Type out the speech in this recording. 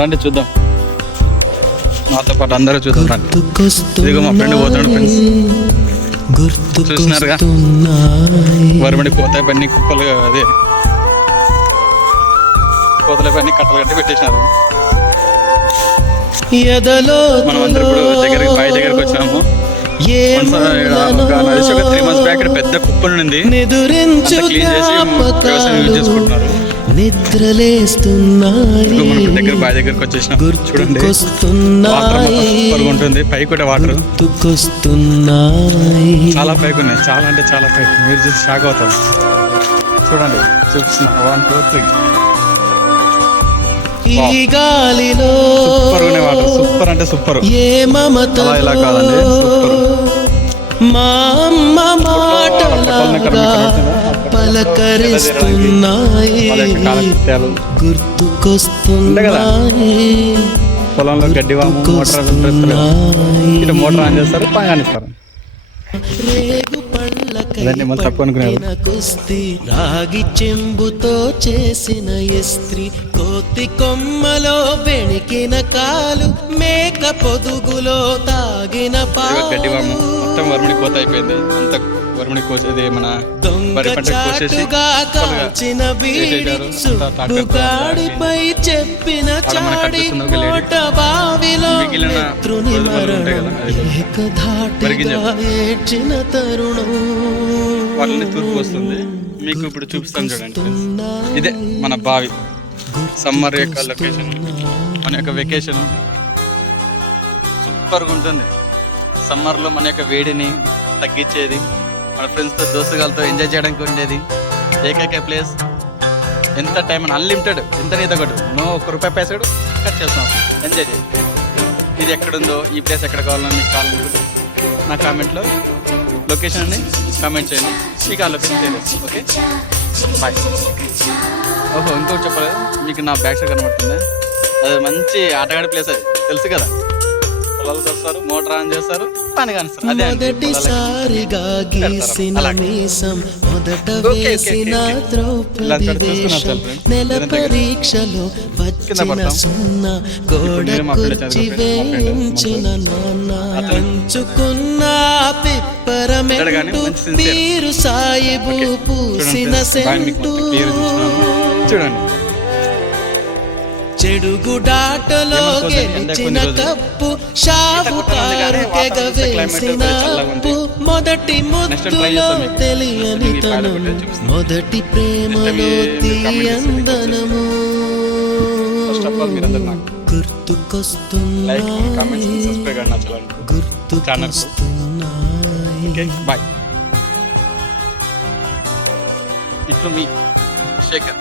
రండి చూద్దాం, మాతో పాటు అందరూ చూద్దాం రండి. ఇదిగో మా ఫ్రెండ్ పోతున్నాడు ఫ్రెండ్స్, చూసినారుగా వరమడి కోతాయి పన్ని కుప్పలు, అదే కోతల పన్ని కట్టలు కట్టి పెట్టేసినారు. మనం అందరూ ఇప్పుడు దగ్గరికి బావి దగ్గరికి వచ్చినాము. 3 months బ్యాక్ పెద్ద కుప్పలు ఉంది, క్లీన్ చేసి వ్యవసాయం యూజ్ చేసుకుంటున్నారు. మనం దగ్గర బావి దగ్గరకు వచ్చేసినాం. చూడండి వాటర్ సూపర్గా ఉంటుంది, పైకి కూడా వాటర్ చాలా పైకి ఉన్నాయి, చాలా అంటే చాలా పైకి. మీరు చూసి షాక్ అవుతారు. చూడండి చూపిస్తున్నా, 1 2 3 సూపర్ ఉన్నాయి వాటర్, సూపర్ అంటే సూపర్. అలా ఇలా కాదండి, సూపర్. మా అమ్మ మాటలాగా పలకరిస్తున్నాయి, గుర్తుకొస్తున్నాయి. పొలంలో గడ్డి వాము మోటార్ ఆన్ చేస్తారు, పని కానిస్తారు. రాగి చెంబుతో చేసిన ఇస్త్రీ, కోతి కొమ్మలో బెణికిన కాలు, మేక పొదుగులో తాగిన గడ్డి వాము మొత్తం వరుముడి కోత అయిపోయింది. అంత వరుముడి కోసేది మన దొంగచాటుగా కాల్చిన బీడి, సుట్టుగాడిపై చెప్పిన చాడి, కోట బావిలో మిత్రుని మరణం, ఏకధాటిగా ఏడ్చిన తరుణం. వాళ్ళని తూర్పు వస్తుంది. మీకు ఇప్పుడు చూపిస్తాను చూడండి, ఇదే మన బావి. సమ్మర్ యొక్క లొకేషన్, మన యొక్క వెకేషన్ సూపర్గా ఉంటుంది. సమ్మర్లో మన యొక్క వేడిని తగ్గించేది, మన ఫ్రెండ్స్తో దోస్తుగాలతో ఎంజాయ్ చేయడానికి ఉండేది ఏకైక ప్లేస్. ఎంత టైం అని అన్లిమిటెడ్, ఎంత నీత కొట్టు, నో 1 రూపాయి పైసడు కట్ చేస్తాం, ఎంజాయ్ చేయండి. ఇది ఎక్కడుందో, ఈ ప్లేస్ ఎక్కడ కావాలో మీకు కావాలనుకుంటే నా కామెంట్లో లొకేషన్ అని కామెంట్ చేయండి, మీకు ఆ లొకేషన్ తెలియదు. Okay bye. ఓహో ఇంకోటి చెప్పలేదు, మీకు నా బ్యాక్ సైడ్ కనబడుతుంది, అది మంచి ఆటగాడి ప్లేస్, అది తెలుసు కదా. పొలాలకు వస్తారు, మోటార్ ఆన్ చేస్తారు, పని కానిస్తారు. మొదటిసారిగా గీసిన మీసం, మొదట వేసిన ద్రౌపది వేషం, నెల పరీక్షలో వచ్చిన సున్నా, గోడకొచ్చి వేయించిన నాన్న, పంచుకున్న పిప్పరమెంటు, పీరు సాయిబు పూసిన సెంటు. చూడండి చెడుగుడాటలో గెలిచిన కప్పు, షావుకారు తెగవేసిన అప్పు, మొదటి ముద్దులో తెలియని తనము, మొదటి ప్రేమలో తీయందనము, గుర్తుకొస్తున్నాయి, గుర్తుకొస్తున్నాయి. బాయ్. ఇప్పుడు మీ శేఖర్.